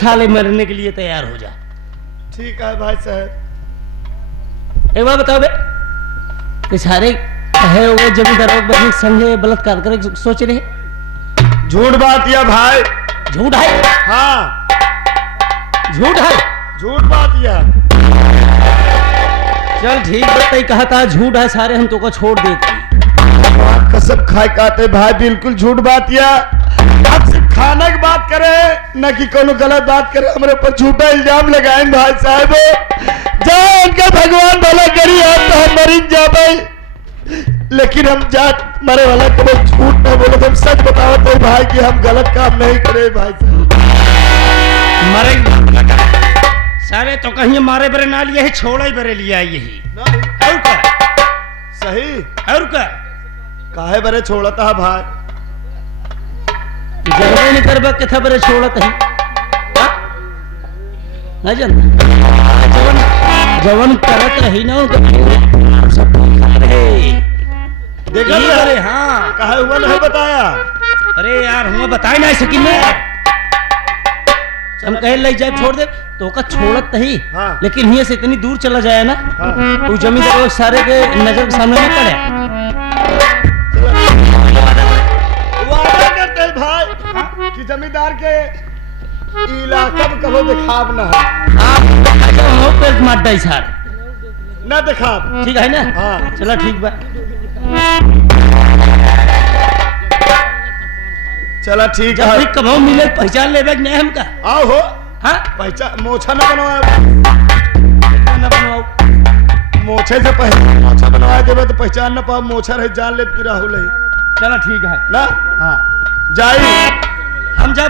साले मरने के लिए तैयार हो जा। ठीक है भाई साहब। एक बार बताओ बे, ये सारे कहे हुए जमींदारों के संगे बलात्कार करे सोच रहे? झूठ बात या भाई? झूठ है? हाँ झूठ है? झूठ बात या। चल ठीक है, कहा था झूठ है सारे, हम तो को छोड़ देते। कसम खाए कहते भाई बिल्कुल झूठ बात या। आप सिर्फ खाना की बात करे न कि कोनो गलत बात करे, हमारे ऊपर झूठा इल्जाम लगाए भाई साहब। जाए उनका भगवान भला करी, आप तो हम मरी जा भाई, लेकिन हम जात मरे वाला कभी झूठ नहीं बोले, हम सच बताओ तो भाई कि हम गलत काम नहीं करे भाई साहब। मरे सारे तो कहीं मारे बरे ना लिए है, छोड़े बरे लिया यही और क्या सही और क्या काहे बरे छोड़ता है भाई? जरूर नहीं करबा के था बरे छोड़त है ना जानता जवन जवन करत रही ना तो सब रहे देखा अरे हाँ काहे हुआ नहीं बताया? अरे यार हमें बताए ना सकी मैं, हम कहे ले जाए छोड़ दे तो का छोड़त नहीं। हाँ। लेकिन यहाँ से इतनी दूर चला जाए ना हाँ। तो जमींदार सारे के नजर के सामने न पड़े। वादा करते हैं भाई कि जमींदार के इलाका में कभी दिखाव ना है। आप पे मार डाई सार ना दिखाव, ठीक है ना? हाँ। चला ठीक बा, चला ठीक जब है। भी कमाओ मिले पहचान ले नहीं हमका। आओ हो हाँ पहचान मोछा न बनवाए, न बनवाओ मोछे से पहले मोछा बनवाए देवे तो पहचान न पाओ, मोछा रहे जान ले कि राहुल है चला ठीक है ना। हाँ जाई हम जा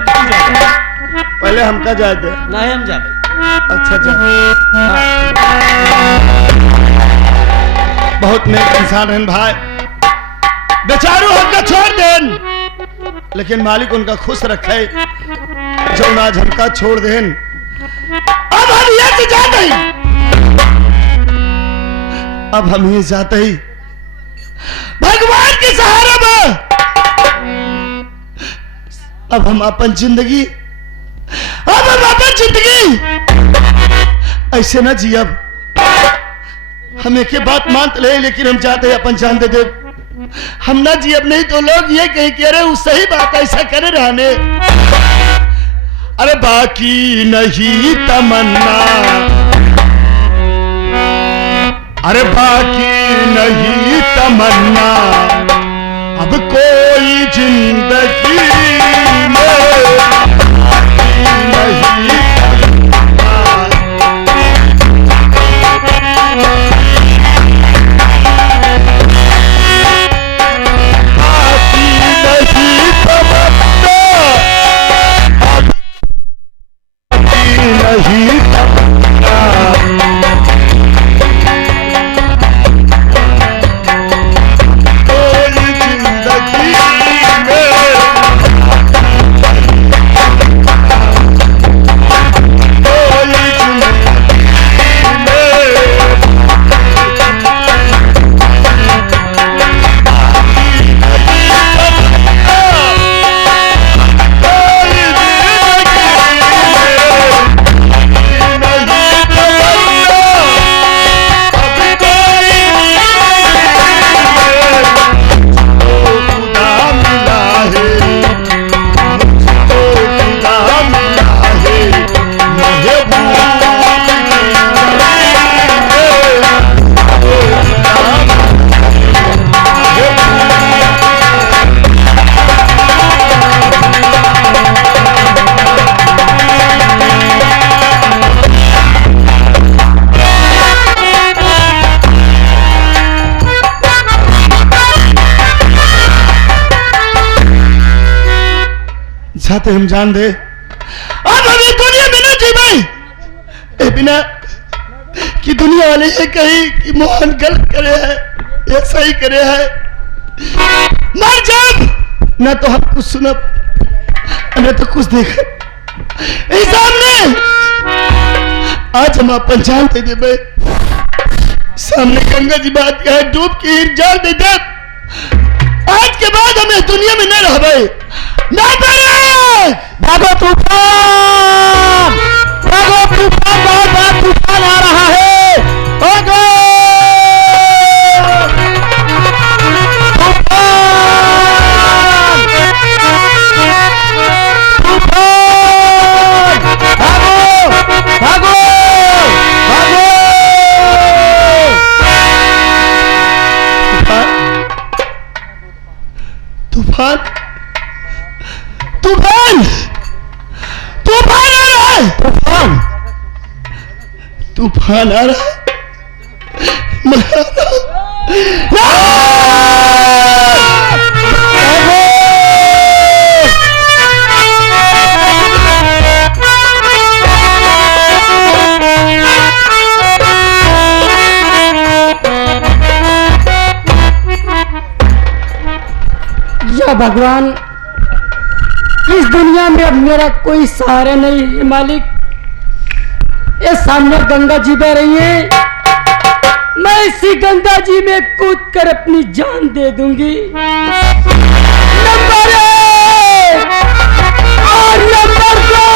पहले हमका जाए दे। नहीं हम जाबे। अच्छा जा। हाँ। बहुत नेक इंसान है भाई, बेचारू हमका छोड़ देन लेकिन मालिक उनका खुश रखे जो आज हमका छोड़ देन। अब हम यहाँ से जाते ही, अब हम ये जाते ही भगवान के सहारे में अब हम अपन जिंदगी ऐसे ना जी। अब हम एक बात मानते ले, लेकिन हम चाहते हैं अपन जान दे दे, हम ना जी अब नहीं तो लोग ये कहीं कह रहे सही बात ऐसा करे रहने। अरे बाकी नहीं तमन्ना, अरे बाकी नहीं तमन्ना अब कोई जिंदगी में, नहीं चाहते हम जान दे, अब हम ये दुनिया में ना जी भाई, ए बिना कि दुनिया वाले ये कही कि मोहन गलत करे है ये सही करे है। मर जब ना तो हम कुछ सुनब न तो कुछ देख सामने। आज हम अपन जान दे दे भाई, सामने गंगा जी बात का है, डूब के जान दे दे। आज के बाद हम इस दुनिया में न रह भाई, ना भागो तूफान, भागो तूफान, बहुत बड़ा तूफान आ रहा है, भागो तूफान, तूफान, भागो भागो भागो। तूफान, तूफान, तूफान आ रहा है, तूफान, तूफान आ रहा है, मैं आ रहा हूं। या भगवान, इस दुनिया में अब मेरा कोई सहारा नहीं है मालिक। ये सामने गंगा जी बह रही है, मैं इसी गंगा जी में कूद कर अपनी जान दे दूंगी। नंबर 1 और नंबर 2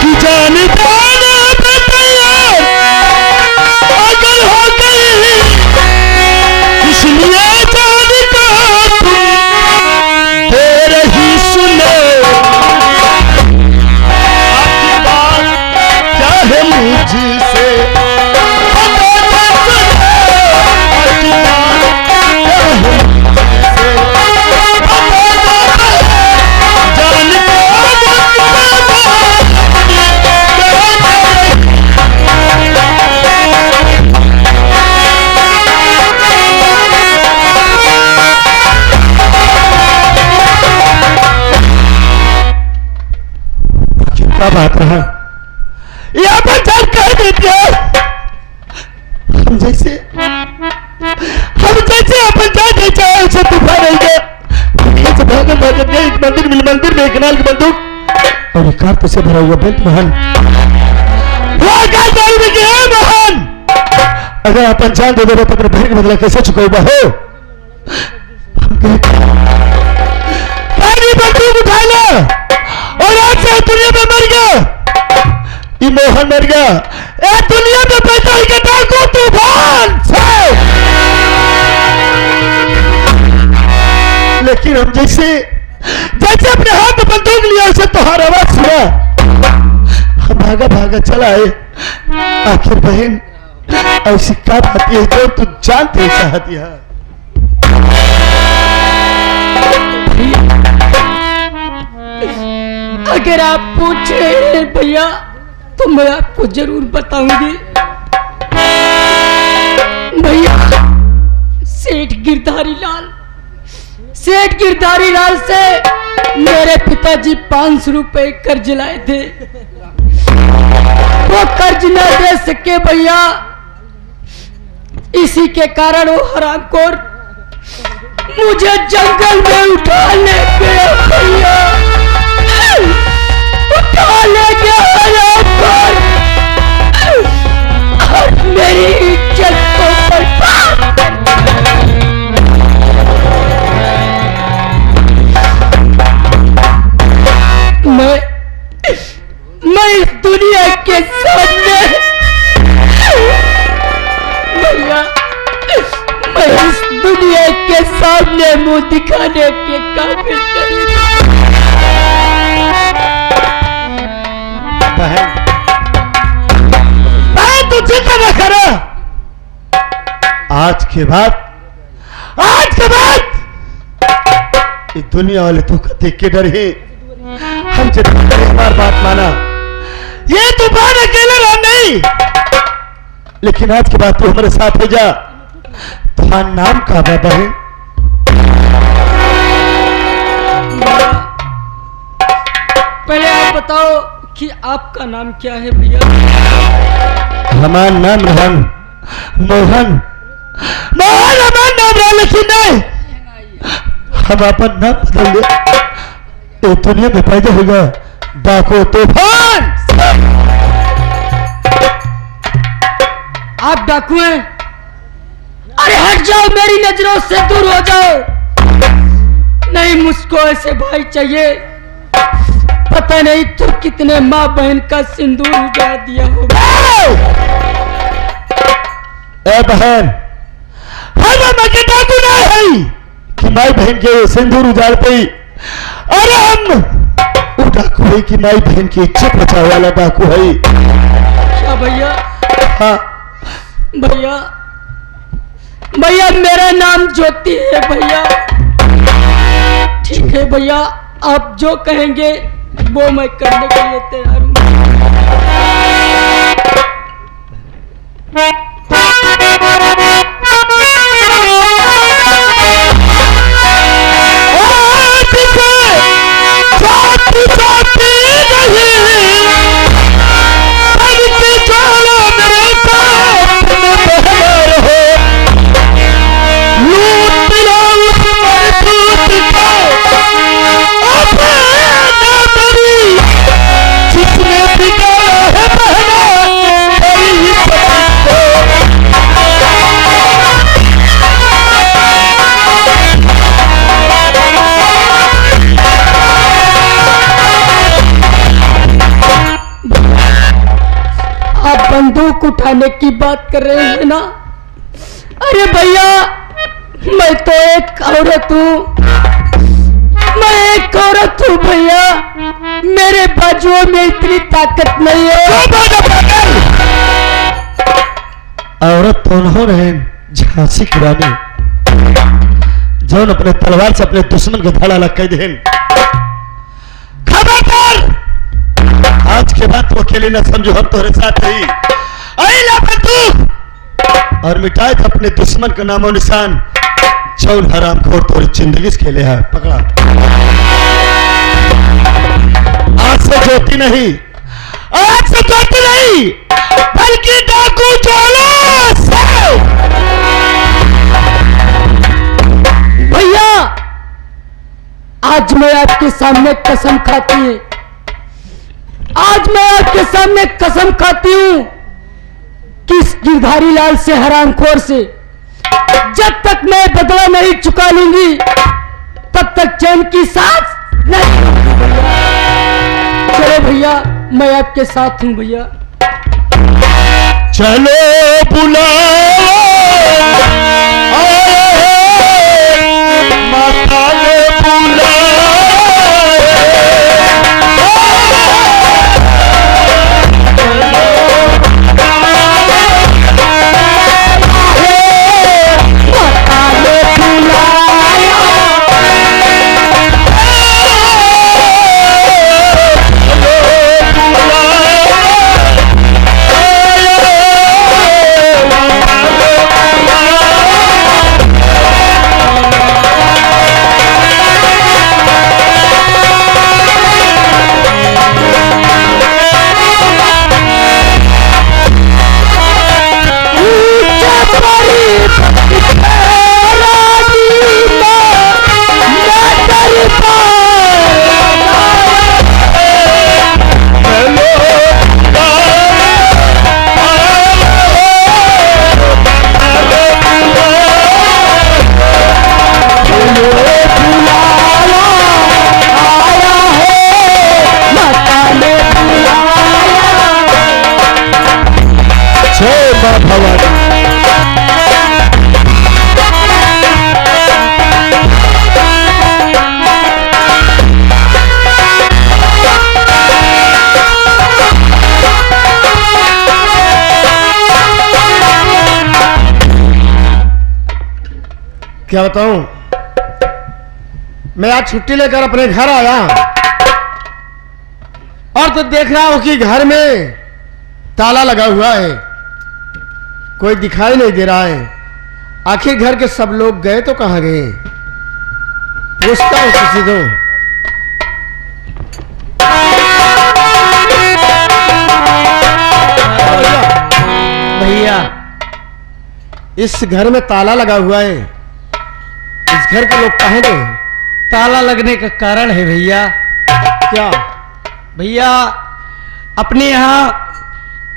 कि जान देने पे तैयार अगर हो गई, इसलिए जान का तुम तेरे ही सुनो। आपकी बात क्या है मुझसे, आपकी बात क्या है मुझसे, जान क्या बात है, यहाँ पर जान कह देती है। हम जैसे अपन जान नहीं चाहे उसे तूफान आई गया, भागन गए एक मंदिर में एक नाल की बंदूक और एक कार से भरा हुआ बेल्ट महान, वो आकाश में गया महान। अगर अपन जान दे दो तो अपने बहन का बदला कैसे चुकाऊंगा हो। बंदूक उठा लो और आज से दुनिया में मर गया, ये मोहन मर गया, ए दुनिया में पैदा ही के डाकू तूफान से। लेकिन हम जैसे अपने हाथ में बंदूक लिया उसे तुहार आवाज सुना, हम भागा भागा चला है। आखिर बहन ऐसी क्या बात है जो तू जानते चाहती है। अगर आप पूछ रहे हैं भैया तो मैं आपको जरूर बताऊंगी। भैया सेठ गिरधारी लाल से मेरे पिताजी 500 रुपए कर्ज लाए थे, वो कर्ज न दे सके भैया, इसी के कारण वो हरामखोर मुझे जंगल में उठा ले गया भैया, उठा ले गया हरामखोर और मेरी इज्जत को बर्बाद कर दिया। मैं इस दुनिया के सामने भैया, मैं इस दुनिया के सामने मुंह दिखाने के काबिल नहीं। बहन तू चिंता न करो, आज के बाद ये दुनिया वाले तो देख के डर ही हम हमारी बात माना। ये तूफान अकेले रहा नहीं, लेकिन आज के बाद तू हमारे साथ हो जा। तुम्हारा नाम क्या बाबा है? पहले आप बताओ कि आपका नाम क्या है भैया? हमारा नाम मोहन हमारा नाम रहा, लेकिन नहीं हम अपन नाम बदल दे। ये दुनिया में पैदा होगा डाको तूफान। आप डाकू हैं? अरे हट जाओ, मेरी नजरों से दूर हो जाओ। नहीं, मुझको ऐसे भाई चाहिए पता नहीं तो कितने माँ बहन का सिंदूर उजाड़ दिया होगा। ए बहन, हम के डाकू नहीं है कि माई बहन के सिंदूर उजाड़ते ही। अरे हम वो डाकू है कि माई बहन की इज्जत बचाने वाला डाकू है। क्या भैया? हाँ भैया, भैया मेरा नाम ज्योति है भैया। ठीक है भैया, आप जो कहेंगे वो मैं करने के लिए तैयार हूँ। बंदूक उठाने की बात कर रहे हैं ना? अरे भैया, मैं तो एक औरत हूँ, मैं एक औरत हूँ भैया। मेरे बाजुओं में इतनी ताकत नहीं है। औरत तो उन्होंने झांसी की रानी जौन अपने तलवार से अपने दुश्मन के धड़ा लग कह देन। खबरदार, आज के बाद तो अकेले न समझो, हम तुम्हारे साथ ही बंदूक और मिटाए थे अपने दुश्मन का नामो निशान। जौन हराम खोर तोरी जिंदगी से खेले है। पकड़ा, आज से ज्योति नहीं, आज से ज्योति नहीं बल्कि डाकू चौलस। भैया, आज मैं आपके सामने कसम खाती हूँ, आज मैं आपके सामने कसम खाती हूँ कि इस गिरधारी लाल से, हरामखोर से जब तक मैं बदला नहीं चुका लूंगी तब तक चैन की सांस नहीं लूंगी भैया। चलो भैया, मैं आपके साथ हूँ भैया। चलो बुलाओ माता ने बुलाओ। क्या बताऊं, मैं आज छुट्टी लेकर अपने घर आया और तो देख रहा हूं कि घर में ताला लगा हुआ है, कोई दिखाई नहीं दे रहा है। आखिर घर के सब लोग गए तो कहां गए? पूछता हूं किसी को। भैया, इस घर में ताला लगा हुआ है, इस घर के लोग कहां गए? ताला लगने का कारण है भैया। क्या भैया, अपने यहाँ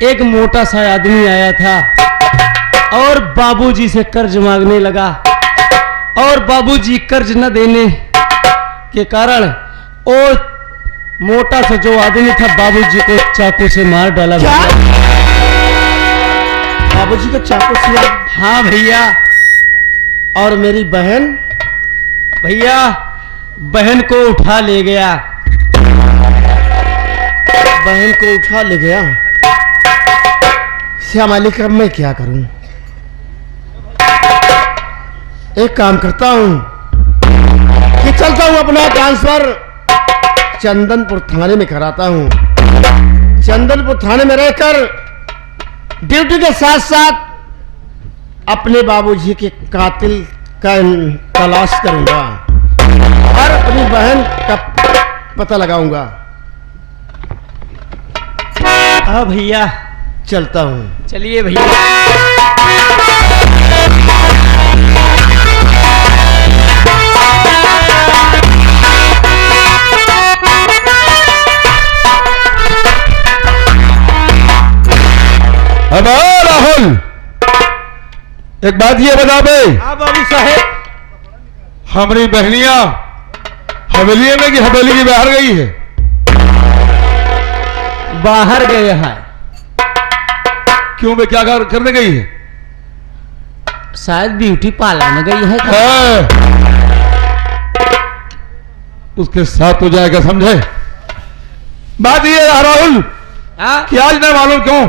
एक मोटा सा आदमी आया था और बाबूजी से कर्ज मांगने लगा, और बाबूजी कर्ज न देने के कारण वो मोटा सा जो आदमी था बाबूजी को चाकू से मार डाला क्या? भैया। बाबूजी को चाकू से? हाँ भैया। और मेरी बहन भैया बहन को उठा ले गया। बहन को उठा ले गया? श्याम मालिक अब मैं क्या करूं? एक काम करता हूं कि चलता हूं अपना ट्रांसफर चंदनपुर थाने में कराता हूं। चंदनपुर थाने में रहकर ड्यूटी के साथ साथ अपने बाबूजी के कातिल का तलाश करूंगा और अपनी बहन का पता लगाऊंगा। हाँ भैया चलता हूं। चलिए भैया। अब राहुल एक बात ये बता बे, हाँ बाबू साहेब। हमारी बहनिया हवेली में कि हवेली की बाहर गई है? बाहर गए हैं। क्यों बे, क्या करने गई है? शायद ब्यूटी पार्लर में गई है। है। उसके साथ तो जाएगा, समझे? बात ये है राहुल हाँ? कि आज नहीं मालूम क्यों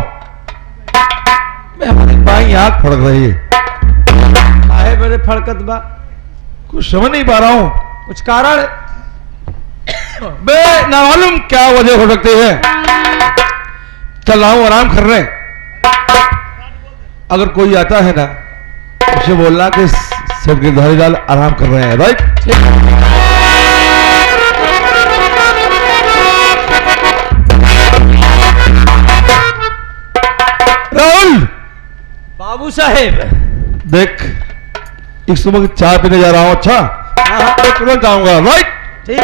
हमारी बाई आंख फड़क रही है। काहे बड़े फड़कत बा? कुछ समझ नहीं पा रहा हूं। कुछ कारण? बे ना मालूम क्या वजह हो सकती है। चल रहा हूं आराम कर रहे। अगर कोई आता है ना उसे बोलना कि सब गिरधारी लाल आराम कर रहे हैं। राइट? राहुल बाबू साहेब। देख इस सुबह की चाय पीने जा रहा हूं। अच्छा हाँ मैं तुरंत आऊंगा। राइट? ठीक।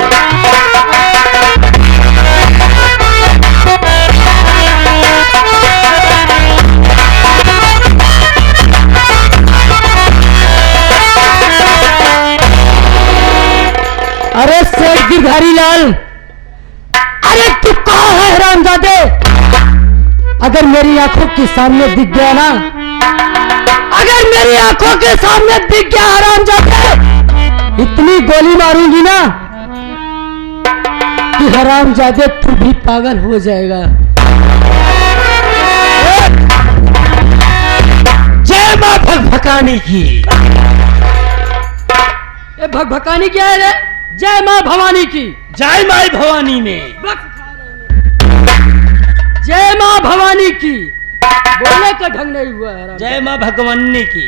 अरे सेठ गिरधारी लाल, अरे तू कहाँ है हरामजादे? अगर मेरी आंखों के सामने दिख गया ना, अगर मेरी आंखों के सामने दिख गया हरामजादे, इतनी गोली मारूंगी ना कि हरामजादे तू भी पागल हो जाएगा। जय मां भगभकानी की। ये भगभकानी क्या है रे? जय मां भवानी की। जय माई भवानी में। जय मां भवानी की बोलने का ढंग नहीं हुआ है। जय मां भगवानी की।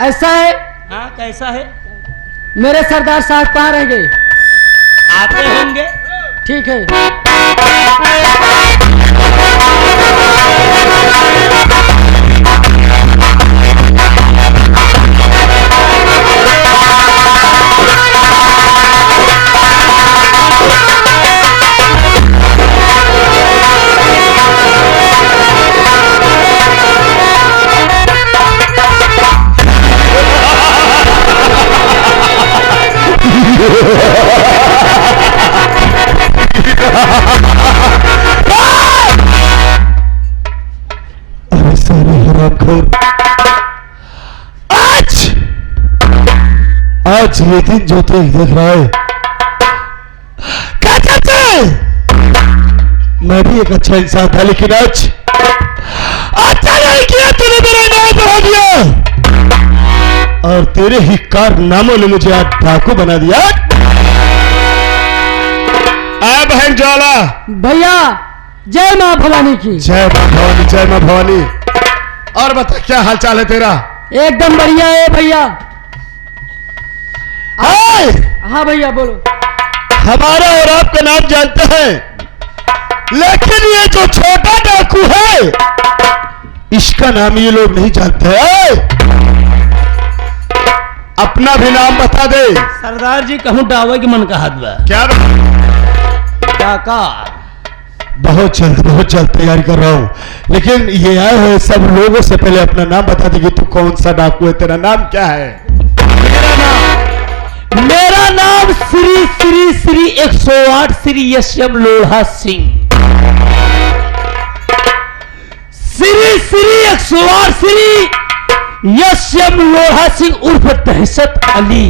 ऐसा है? हाँ कैसा है? मेरे सरदार साहब कहाँ रह गए? आते होंगे। ठीक है। अरे सारे हरामखोर, आज ये दिन जो तो देख रहा है। क्या कहते हैं? मैं भी एक अच्छा इंसान था लेकिन आज अच्छा नहीं किया तूने, मेरा नाम बढ़ा दिया और तेरे ही कारनामों ने मुझे आज डाकू बना दिया। आ बहन ज्वाला, भैया जय मां भवानी की। जय मां भवानी, जय मां भवानी। और बता क्या हाल चाल है तेरा? एकदम बढ़िया है भैया। हाय, हाँ भैया बोलो। हमारा और आपका नाम जानते हैं लेकिन ये जो छोटा डाकू है इसका नाम ये लोग नहीं जानते हैं। अपना भी नाम बता दे। सरदार जी कहूँ डावे के मन का हाथ बा। क्या? डाका बहुत जल्द तैयारी कर रहा हूं। लेकिन ये आए हुए सब लोगों से पहले अपना नाम बता दे कि तू कौन सा डाकू है, तेरा नाम क्या है? मेरा नाम श्री श्री श्री 108 श्री यशम लोढ़ा सिंह। श्री श्री 108 श्री यशम लोढ़ा सिंह उर्फ दहशत अली।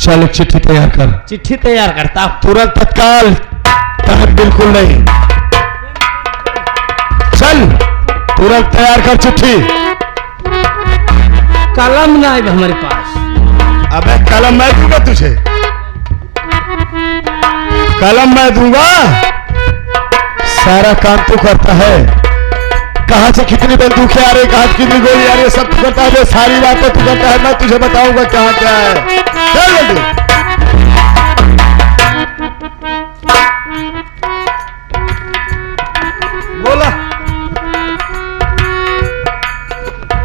चल एक चिट्ठी तैयार कर। चिट्ठी तैयार करता हूं। तुरंत तत्काल, टाइम बिल्कुल नहीं। चल तुरंत तैयार कर चिट्ठी। कलम ना है हमारे पास। अबे कलम मैं दूंगा तुझे, कलम मैं दूंगा। सारा काम तू करता है। कहां से कितनी बंदूकें आ रही, कहां से कितनी गोली आ रही है, सब तू करता है। सारी बातें तू करता है, मैं तुझे बताऊंगा कहां क्या है। चल जल्दी। बोला।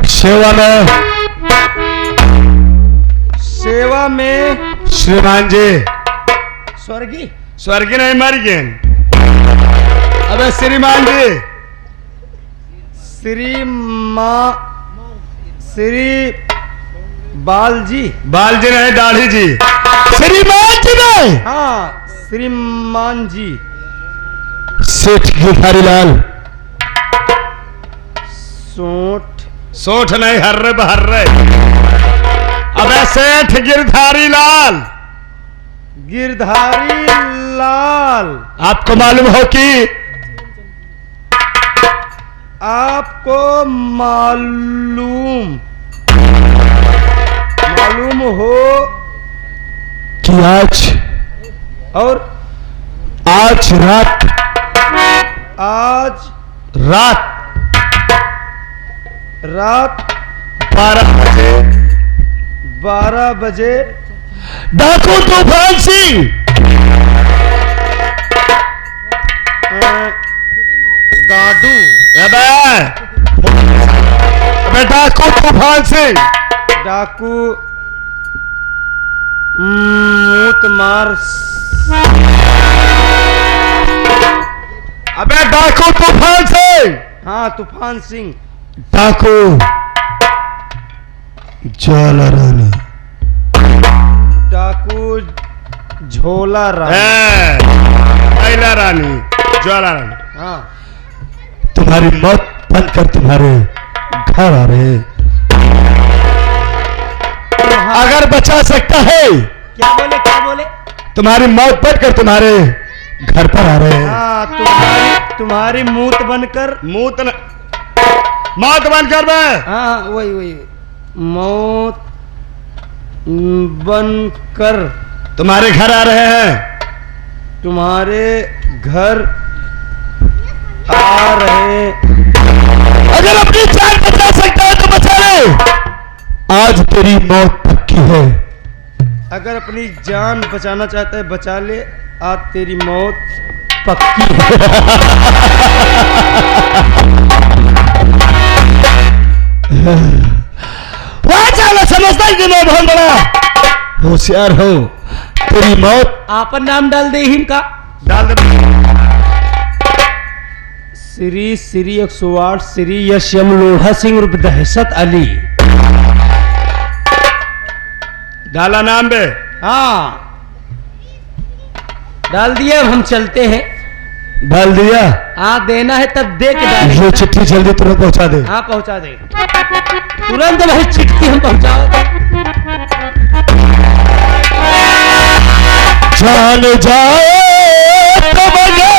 सेवा में, सेवा में श्रीमान जी। स्वर्गीय स्वर्गीय नहीं, मर गए। अबे श्रीमान जी। श्री बालजी। बालजी नहीं, दाढ़ी जी। श्रीमान जी नहीं। हाँ श्रीमान जी। सेठ गिरधारी लाल। सोठ नहीं, हर्रे बहर्रे। अबे सेठ गिरधारी लाल। गिरधारी लाल। आपको मालूम हो कि आपको मालूम हो कि आज रात 12 बजे डाकू तूफान सिंह गाडू। अबे डाकू तूफान सिंह। डाकू मूत मार। अबे डाकू तूफान सिंह। हाँ तूफान सिंह। डाकू ज्वाला रानी। डाकू झोला रानी। महिला रानी, ज्वाला रानी। हाँ तुम्हारी मौत बनकर तुम्हारे घर आ रहे। अगर बचा सकता है। क्या बोले? तुम्हारी मौत बनकर तुम्हारे घर पर आ रहे हैं। हाँ तुम्हारी मूत बनकर। मौत बनकर मैं। हाँ वही मौत बनकर तुम्हारे घर आ रहे हैं। तुम्हारे घर आ रहे। अगर अपनी जान बचा सकता है तो बचा ले। आज तेरी मौत पक्की है। अगर अपनी जान बचाना चाहता है बचा ले। आज तेरी मौत पक्की है। वहां चलो, समझता है कि मैं बहुत बड़ा होशियार हूं। तेरी मौत। आपन नाम डाल दे इनका। डाल दे। श्री 108 श्री यशम लोढ़ा सिंह उर्फ दहशत अली। डाला नाम बे। हाँ डाल दिया। हम चलते हैं। डाल दिया। हाँ देना है तब दे के डालेंगे। ये चिट्ठी जल्दी तुरंत पहुंचा दे। हाँ पहुंचा दे तुरंत। भाई चिट्ठी हम पहुंचाओ। जान जाए तो बजे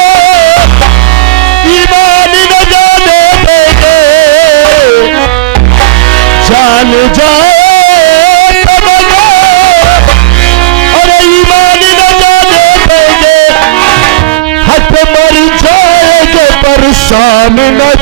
ईमान न जाने देंगे। जान जाए तो बजे और ईमान न जाने देंगे। हक मर जाएंगे परेशान न